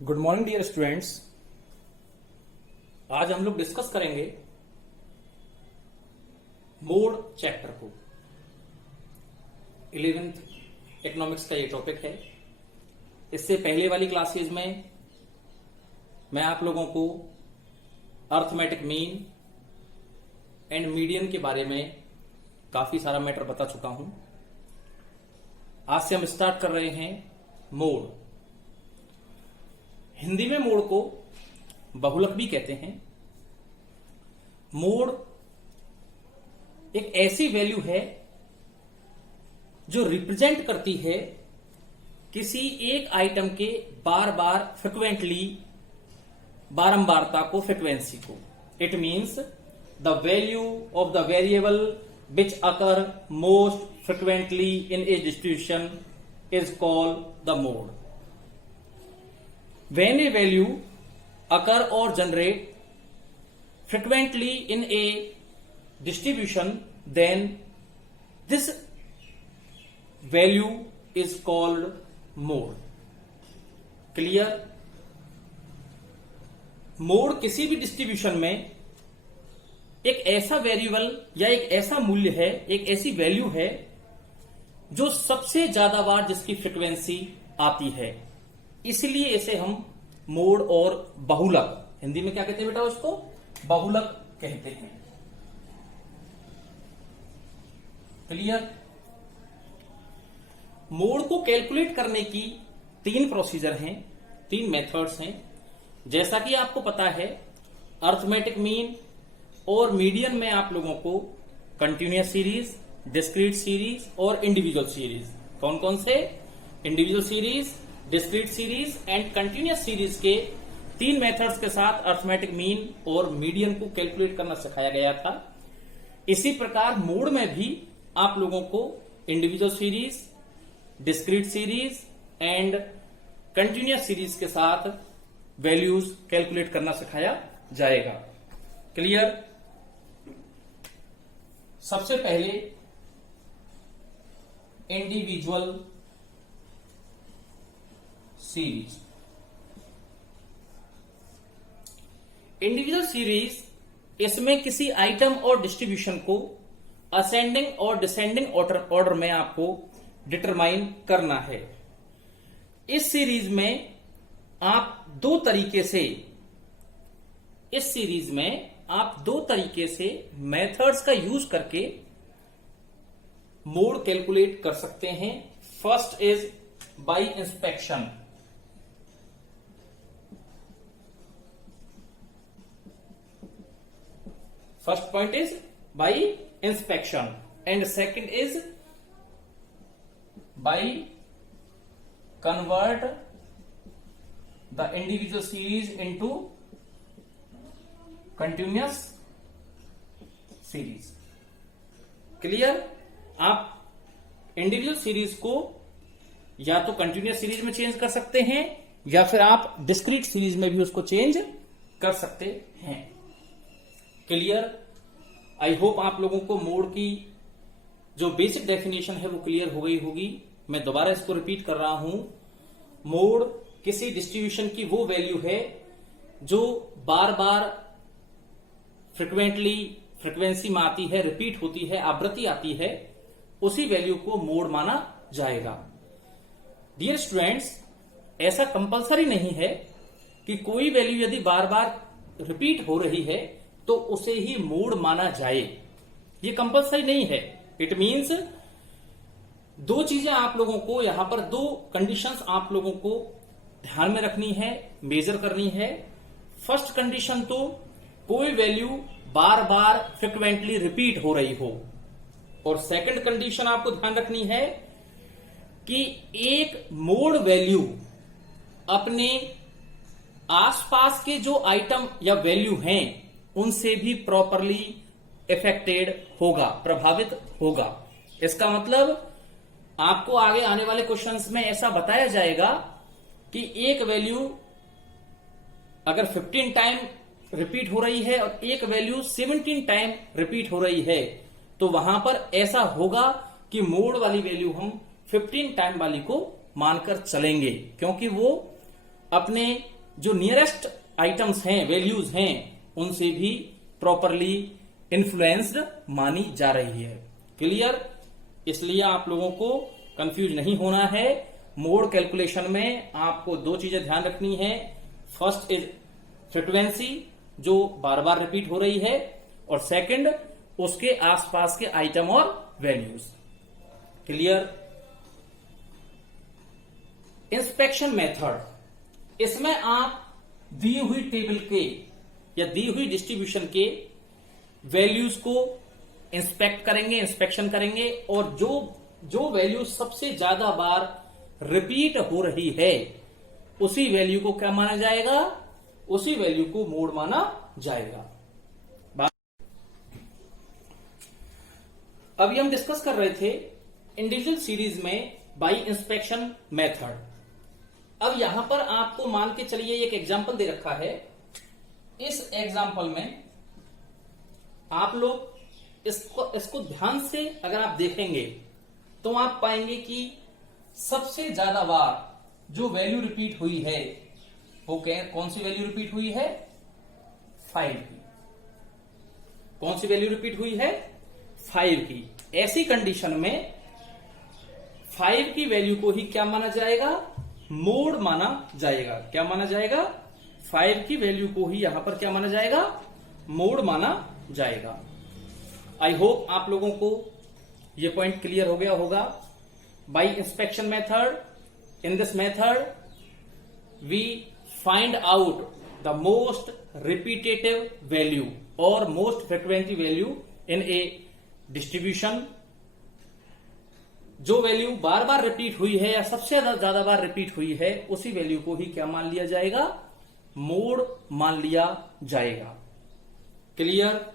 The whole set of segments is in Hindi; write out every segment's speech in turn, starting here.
Good morning dear students. आज हम लोग डिस्कस करेंगे मोड चैप्टर को। 11th इकोनॉमिक्स का ये टॉपिक है। इससे पहले वाली क्लासेस में मैं आप लोगों को अर्थमेटिक मीन एंड मीडियन के बारे में काफी सारा मैटर बता चुका हूं। आज से हम स्टार्ट कर रहे हैं मोड। हिंदी में मोड को बहुलक भी कहते हैं। मोड एक ऐसी वैल्यू है जो रिप्रेजेंट करती है किसी एक आइटम के बार बार फ्रिक्वेंटली बारंबारता को, फ्रीक्वेंसी को। It means the value of the variable which occur most frequently in a distribution is called the mode. When a value occur or generate frequently in a distribution, then this value is called mode. Clear? Mode किसी भी डिस्ट्रीब्यूशन में एक ऐसा वेरिएबल या एक ऐसा मूल्य है, एक ऐसी वैल्यू है जो सबसे ज्यादा बार जिसकी फ्रीक्वेंसी आती है। इसलिए इसे हम मोड और बहुलक, हिंदी में क्या कहते हैं बेटा, उसको बहुलक कहते हैं। क्लियर? मोड को कैलकुलेट करने की 3 प्रोसीजर हैं, 3 मेथड्स हैं। जैसा कि आपको पता है, अर्थमेटिक मीन और मीडियन में आप लोगों को कंटिन्यूअस सीरीज, डिस्क्रीट सीरीज और इंडिविजुअल सीरीज, कौन कौन से? Individual series, discrete series and continuous series के 3 मेथड्स के साथ अर्थमेटिक मीन और मीडियन को कैलकुलेट करना सिखाया गया था। इसी प्रकार मोड में भी आप लोगों को individual series, discrete series and continuous series के साथ वैल्यूज कैलकुलेट करना सिखाया जाएगा। क्लियर? सबसे पहले इंडिविजुअल सीरीज। इंडिविजुअल सीरीज, इसमें किसी आइटम और डिस्ट्रीब्यूशन को असेंडिंग और डिसेंडिंग ऑर्डर में आपको डिटरमाइन करना है। इस सीरीज में आप दो तरीके से मेथड्स का यूज करके मोड कैलकुलेट कर सकते हैं। First is by inspection. First point is by inspection and second is by convert the individual series into continuous series. Clear? आप इंडिविजुअल सीरीज को या तो कंटिन्यूअस सीरीज में चेंज कर सकते हैं या फिर आप डिस्क्रीट सीरीज में भी उसको चेंज कर सकते हैं। क्लियर? आई होप आप लोगों को मोड की जो बेसिक डेफिनेशन है वो क्लियर हो गई होगी। मैं दोबारा इसको रिपीट कर रहा हूं। मोड किसी डिस्ट्रीब्यूशन की वो वैल्यू है जो बार बार फ्रीक्वेंसी में आती है, रिपीट होती है, आवृत्ति आती है, उसी वैल्यू को मोड माना जाएगा। डियर स्टूडेंट्स, ऐसा कंपलसरी नहीं है कि कोई वैल्यू यदि बार बार रिपीट हो रही है तो उसे ही मोड माना जाए। ये कंपलसरी नहीं है। इट मीन्स दो चीजें आप लोगों को यहां पर, दो कंडीशंस आप लोगों को ध्यान में रखनी है, मेजर करनी है। फर्स्ट कंडीशन तो कोई वैल्यू बार बार फ्रिक्वेंटली रिपीट हो रही हो, और सेकंड कंडीशन आपको ध्यान रखनी है कि एक मोड वैल्यू अपने आसपास के जो आइटम या वैल्यू हैं उनसे भी प्रॉपरली इफेक्टेड होगा, प्रभावित होगा। इसका मतलब आपको आगे आने वाले क्वेश्चंस में ऐसा बताया जाएगा कि एक वैल्यू अगर 15 टाइम रिपीट हो रही है और एक वैल्यू 17 टाइम रिपीट हो रही है, तो वहां पर ऐसा होगा कि मोड वाली वैल्यू हम 15 टाइम वाली को मानकर चलेंगे, क्योंकि वो अपने जो नियरेस्ट आइटम्स हैं, वैल्यूज हैं, उनसे भी प्रॉपरली इन्फ्लुएंस्ड मानी जा रही है। क्लियर? इसलिए आप लोगों को कंफ्यूज नहीं होना है। मोड कैलकुलेशन में आपको दो चीजें ध्यान रखनी है। फर्स्ट इज फ्रीक्वेंसी जो बार बार रिपीट हो रही है, और सेकंड उसके आसपास के आइटम और वैल्यूज। क्लियर? इंस्पेक्शन मेथड, इसमें आप दी हुई टेबल के या दी हुई डिस्ट्रीब्यूशन के वैल्यूज को इंस्पेक्ट करेंगे, इंस्पेक्शन करेंगे, और जो वैल्यू सबसे ज्यादा बार रिपीट हो रही है उसी वैल्यू को क्या माना जाएगा? उसी वैल्यू को मोड माना जाएगा। अभी हम डिस्कस कर रहे थे इंडिविजुअल सीरीज में बाय इंस्पेक्शन मेथड। अब यहां पर आपको मान के चलिए एक एग्जांपल दे रखा है। इस एग्जांपल में आप लोग इसको ध्यान से अगर आप देखेंगे तो आप पाएंगे कि सबसे ज्यादा बार जो वैल्यू रिपीट हुई है वो कौन सी वैल्यू रिपीट हुई है? 5 की। कौन सी वैल्यू रिपीट हुई है? 5 की। ऐसी कंडीशन में 5 की वैल्यू को ही क्या माना जाएगा? मोड माना जाएगा। क्या माना जाएगा? 5 की वैल्यू को ही यहां पर क्या माना जाएगा? मोड माना जाएगा। आई होप आप लोगों को यह पॉइंट क्लियर हो गया होगा। By inspection method, in this method we find out the most repetitive value और most frequently value in a distribution. जो वैल्यू बार बार रिपीट हुई है या सबसे ज्यादा बार रिपीट हुई है उसी वैल्यू को ही क्या मान लिया जाएगा? मोड मान लिया जाएगा। क्लियर?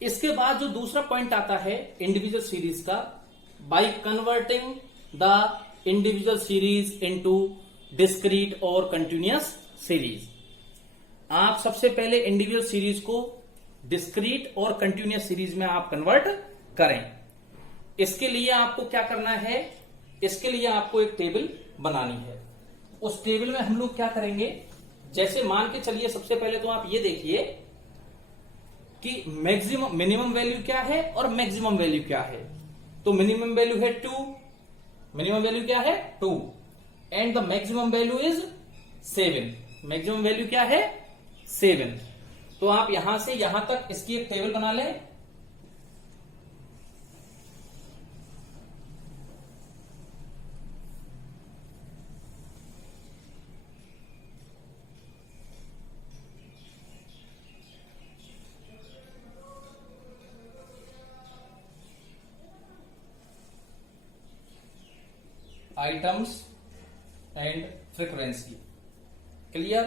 इसके बाद जो दूसरा पॉइंट आता है इंडिविजुअल सीरीज का, by converting the individual series into discrete और कंटिन्यूअस सीरीज। आप सबसे पहले इंडिविजुअल सीरीज को डिस्क्रीट और कंटिन्यूअस सीरीज में आप कन्वर्ट करें। इसके लिए आपको क्या करना है? इसके लिए आपको एक टेबल बनानी है। उस टेबल में हम लोग क्या करेंगे? जैसे मान के चलिए सबसे पहले तो आप ये देखिए कि मिनिमम वैल्यू क्या है और मैक्सिमम वैल्यू क्या है। तो मिनिमम वैल्यू है 2, मिनिमम वैल्यू क्या है? 2, and the maximum value is 7। Maximum value क्या है? 7। तो आप यहां से यहां तक इसकी एक टेबल बना लें। Items and frequency. Clear?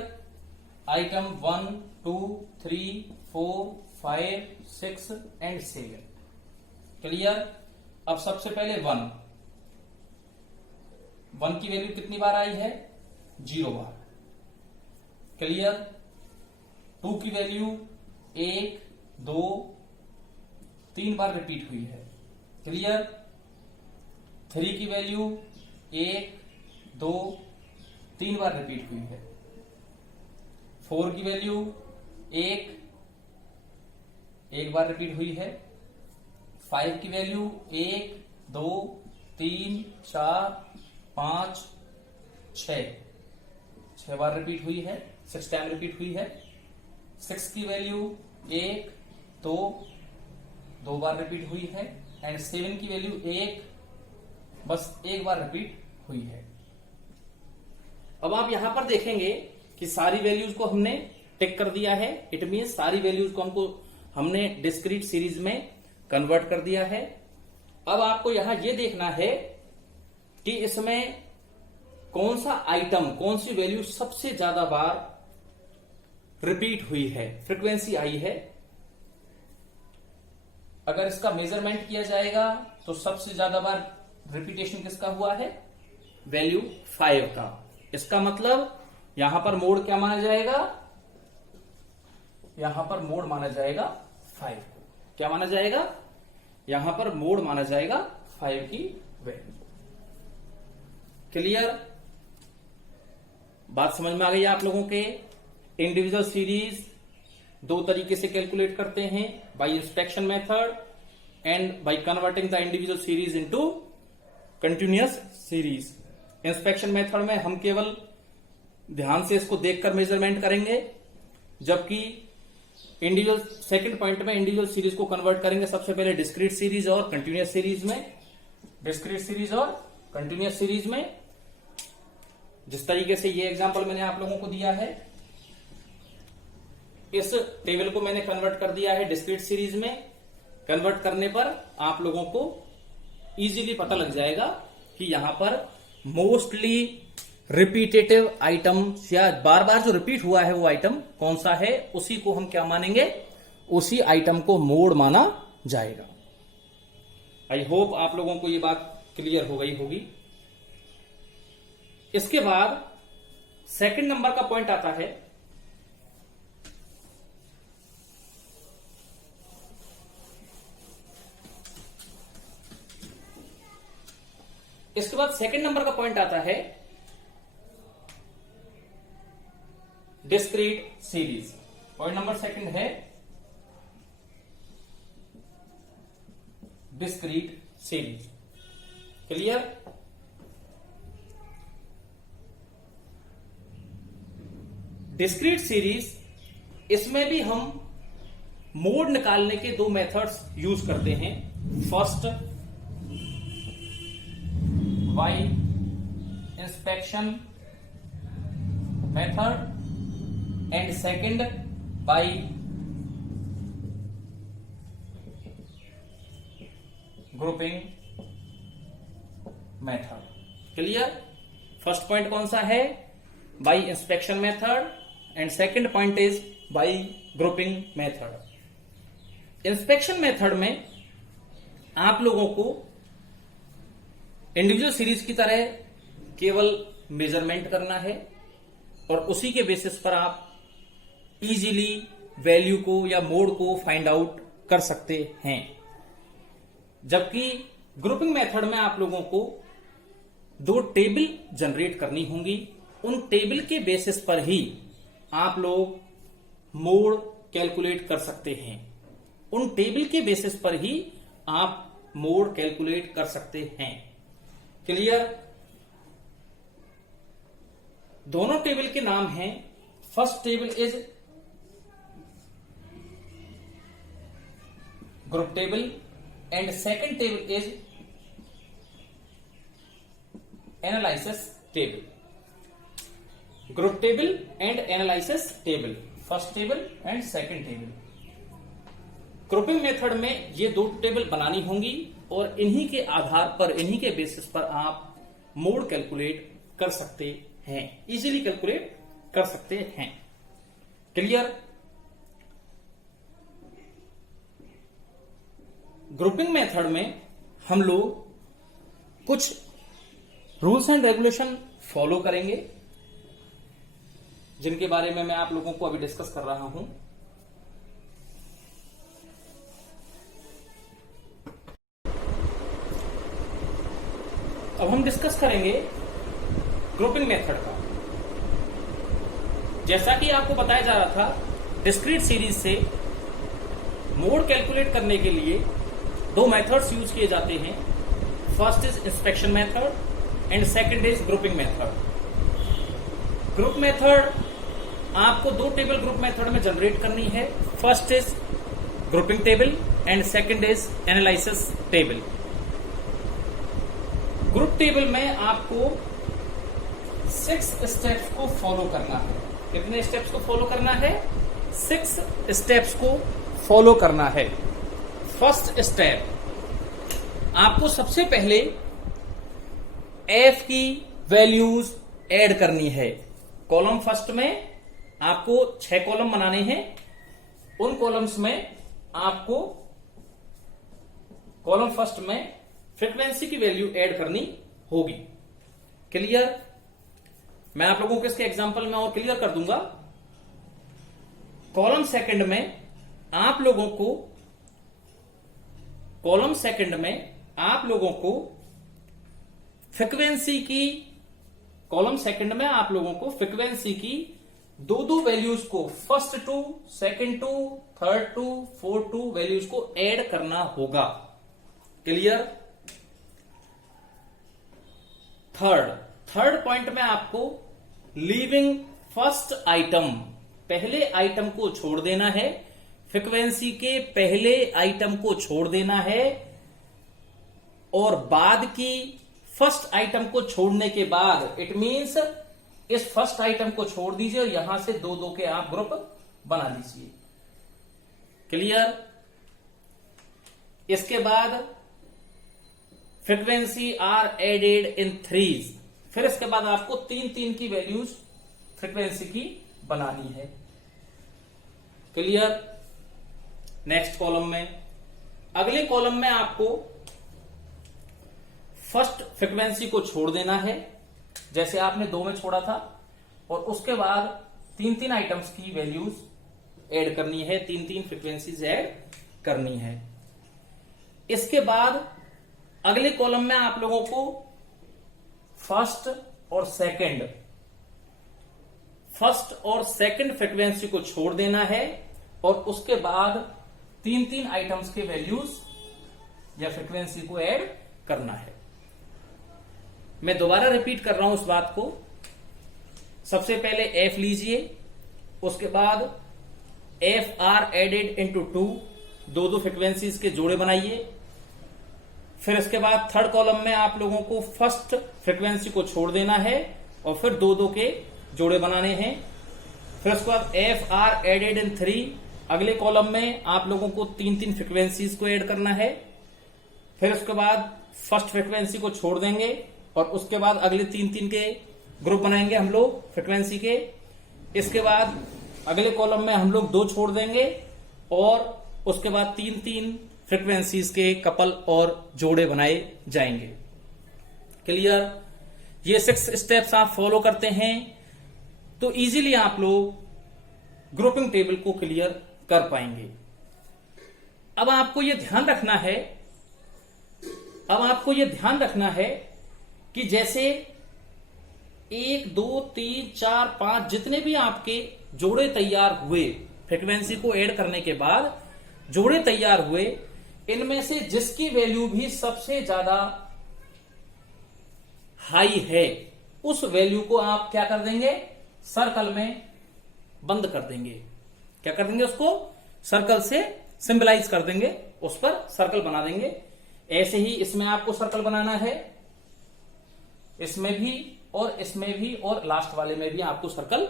Item 1, 2, 3, 4, 5, 6 and 7। Clear? अब सबसे पहले 1 की वैल्यू कितनी बार आई है? 0 बार। क्लियर? 2 की वैल्यू 1, 2, 3 बार रिपीट हुई है। क्लियर? 3 की वैल्यू 1, 2, 3 बार रिपीट हुई है। 4 की वैल्यू 1 बार रिपीट हुई है। 5 की वैल्यू 1, 2, 3, 4, 5, 6 बार रिपीट हुई है, 6 टाइम रिपीट हुई है। 6 की वैल्यू 1, 2 बार रिपीट हुई है। एंड 7 की वैल्यू 1 बस 1 बार रिपीट हुई है। अब आप यहां पर देखेंगे कि सारी वैल्यूज को हमने टिक कर दिया है। इट मीन सारी वैल्यूज को हमने डिस्क्रीट सीरीज में कन्वर्ट कर दिया है। अब आपको यहां यह देखना है कि इसमें कौन सा आइटम, कौन सी वैल्यू सबसे ज्यादा बार रिपीट हुई है, फ्रीक्वेंसी आई है। अगर इसका मेजरमेंट किया जाएगा तो सबसे ज्यादा बार रिपीटेशन किसका हुआ है? वैल्यू 5 का। इसका मतलब यहां पर मोड क्या माना जाएगा? यहां पर मोड माना जाएगा 5। क्या माना जाएगा? यहां पर मोड माना जाएगा 5 की वैल्यू। क्लियर? बात समझ में आ गई आप लोगों के? इंडिविजुअल सीरीज दो तरीके से कैलकुलेट करते हैं, bye inspection method and by converting the individual series into continuous series. Inspection method में हम केवल ध्यान से इसको देखकर मेजरमेंट करेंगे, जबकि इंडिविजुअल सेकंड पॉइंट में इंडिविजुअल सीरीज को कन्वर्ट करेंगे सबसे पहले डिस्क्रीट सीरीज और कंटिन्यूअस सीरीज में। डिस्क्रीट सीरीज और कंटिन्यूअस सीरीज में जिस तरीके से ये एग्जांपल मैंने आप लोगों को दिया है, इस टेबल को मैंने कन्वर्ट कर दिया है डिस्क्रीट सीरीज में। कन्वर्ट करने पर आप लोगों को इजीली पता लग जाएगा कि यहां पर मोस्टली रिपीटेटिव आइटम या बार बार जो रिपीट हुआ है वो आइटम कौन सा है, उसी को हम क्या मानेंगे, उसी आइटम को मोड माना जाएगा। आई होप आप लोगों को ये बात क्लियर हो गई होगी। इसके बाद सेकंड नंबर का पॉइंट आता है discrete series. Point number second है discrete series. Clear? Discrete series, इसमें भी हम मोड निकालने के दो मेथड्स यूज करते हैं। First by inspection method and second by grouping method. Clear? First point कौन सा है? Bye inspection method and second point is by grouping method. Inspection method में आप लोगों को इंडिविजुअल सीरीज की तरह केवल मेजरमेंट करना है और उसी के बेसिस पर आप इजीली वैल्यू को या मोड को फाइंड आउट कर सकते हैं। जबकि ग्रुपिंग मेथड में आप लोगों को दो टेबल जनरेट करनी होंगी, उन टेबल के बेसिस पर ही आप लोग मोड कैलकुलेट कर सकते हैं। उन टेबल के बेसिस पर ही आप मोड कैलकुलेट कर सकते हैं। क्लियर? दोनों टेबल के नाम हैं, first table is group table and second table is analysis table. Group table and analysis table, first table and second table. Grouping method में ये दो टेबल बनानी होंगी और इन्हीं के आधार पर, इन्हीं के बेसिस पर आप मोड कैलकुलेट कर सकते हैं, इजीली कैलकुलेट कर सकते हैं। क्लियर? ग्रुपिंग मेथड में हम लोग कुछ रूल्स एंड रेगुलेशन फॉलो करेंगे, जिनके बारे में मैं आप लोगों को अभी डिस्कस कर रहा हूं। अब हम डिस्कस करेंगे ग्रुपिंग मेथड का। जैसा कि आपको बताया जा रहा था, डिस्क्रीट सीरीज से मोड कैलकुलेट करने के लिए दो मेथड्स यूज किए जाते हैं। First is inspection method and second is grouping method. Group method आपको दो टेबल ग्रुप मेथड में जनरेट करनी है। First is grouping table and second is analysis table. Group table में आपको 6 स्टेप्स को फॉलो करना है। कितने स्टेप्स को फॉलो करना है? 6 स्टेप्स को फॉलो करना है। फर्स्ट स्टेप, आपको सबसे पहले एफ की वैल्यूज ऐड करनी है। कॉलम फर्स्ट में आपको 6 कॉलम बनाने हैं। उन कॉलम्स में आपको कॉलम फर्स्ट में फ्रीक्वेंसी की वैल्यू ऐड करनी होगी। क्लियर? मैं आप लोगों को इसके एग्जांपल में और क्लियर कर दूंगा। कॉलम सेकंड में आप लोगों को फ्रीक्वेंसी की कॉलम सेकंड में आप लोगों को फ्रीक्वेंसी की दो दो वैल्यूज को, first two, second two, third two, fourth two values को ऐड करना होगा। क्लियर? थर्ड पॉइंट में आपको लीविंग फर्स्ट आइटम, पहले आइटम को छोड़ देना है, फ्रीक्वेंसी के पहले आइटम को छोड़ देना है, और बाद की फर्स्ट आइटम को छोड़ने के बाद, इट मींस इस फर्स्ट आइटम को छोड़ दीजिए और यहां से दो दो के आप ग्रुप बना लीजिए। क्लियर? इसके बाद frequency are added in threes, फिर इसके बाद आपको तीन तीन की वैल्यूज फ्रीक्वेंसी की बनानी है। क्लियर? नेक्स्ट कॉलम में, अगले कॉलम में आपको फर्स्ट फ्रीक्वेंसी को छोड़ देना है, जैसे आपने दो में छोड़ा था, और उसके बाद तीन तीन आइटम्स की वैल्यूज ऐड करनी है, तीन तीन फ्रीक्वेंसीज ऐड करनी है। इसके बाद अगले कॉलम में आप लोगों को फर्स्ट और सेकंड फ्रीक्वेंसी को छोड़ देना है, और उसके बाद तीन तीन आइटम्स के वैल्यूज या फ्रीक्वेंसी को ऐड करना है। मैं दोबारा रिपीट कर रहा हूं उस बात को। सबसे पहले एफ लीजिए, उसके बाद F are added into two, दो दो फ्रीक्वेंसीज के जोड़े बनाइए। फिर इसके बाद थर्ड कॉलम में आप लोगों को फर्स्ट फ्रीक्वेंसी को छोड़ देना है और फिर दो दो के जोड़े बनाने हैं। फिर उसके बाद F are added in three, अगले कॉलम में आप लोगों को तीन तीन फ्रीक्वेंसीज को ऐड करना है। फिर उसके बाद फर्स्ट फ्रीक्वेंसी को छोड़ देंगे और उसके बाद अगले तीन तीन के ग्रुप बनाएंगे हम लोग फ्रीक्वेंसी के। इसके बाद अगले कॉलम में हम लोग दो छोड़ देंगे और उसके बाद तीन तीन फ्रीक्वेंसीज के कपल और जोड़े बनाए जाएंगे। क्लियर? ये 6 स्टेप्स आप फॉलो करते हैं तो इजीली आप लोग ग्रुपिंग टेबल को क्लियर कर पाएंगे। अब आपको यह ध्यान रखना है कि जैसे 1 2 3 4 5 जितने भी आपके जोड़े तैयार हुए, फ्रीक्वेंसी को ऐड करने के बाद जोड़े तैयार हुए, इनमें से जिसकी वैल्यू भी सबसे ज्यादा हाई है उस वैल्यू को आप क्या कर देंगे, सर्कल में बंद कर देंगे। क्या कर देंगे? उसको सर्कल से सिंबलाइज कर देंगे, उस पर सर्कल बना देंगे। ऐसे ही इसमें आपको सर्कल बनाना है, इसमें भी और इसमें भी और लास्ट वाले में भी आपको सर्कल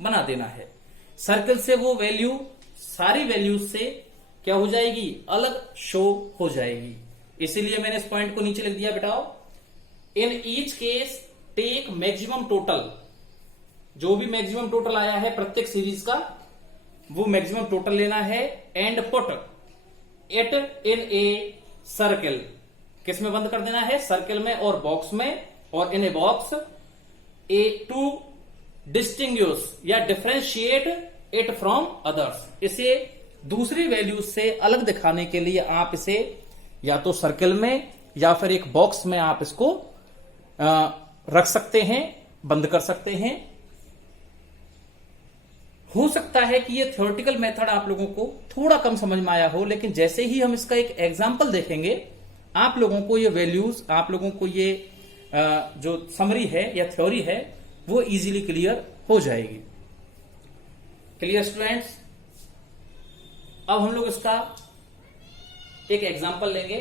बना देना है। सर्कल से वो वैल्यू सारी वैल्यूज से क्या हो जाएगी, अलग शो हो जाएगी। इसीलिए मैंने इस पॉइंट को नीचे लिख दिया बेटाओ। In each case take maximum total, जो भी मैक्सिमम टोटल आया है प्रत्येक सीरीज का वो मैक्सिमम टोटल लेना है, and put it in a circle, किस में बंद कर देना है, सर्कल में और बॉक्स में, और in a box a to distinguish या डिफरेंशिएट इट फ्रॉम अदर्स, इसे दूसरी वैल्यूज से अलग दिखाने के लिए आप इसे या तो सर्कल में या फिर एक बॉक्स में आप इसको रख सकते हैं, बंद कर सकते हैं। हो सकता है कि ये थ्योरेटिकल मेथड आप लोगों को थोड़ा कम समझ में आया हो, लेकिन जैसे ही हम इसका एक एग्जाम्पल देखेंगे आप लोगों को ये वैल्यूज, आप लोगों को ये जो समरी है या थ्योरी है वो इजीली क्लियर हो जाएगी। Clear students? अब हम लोग इसका एक एग्जाम्पल लेंगे।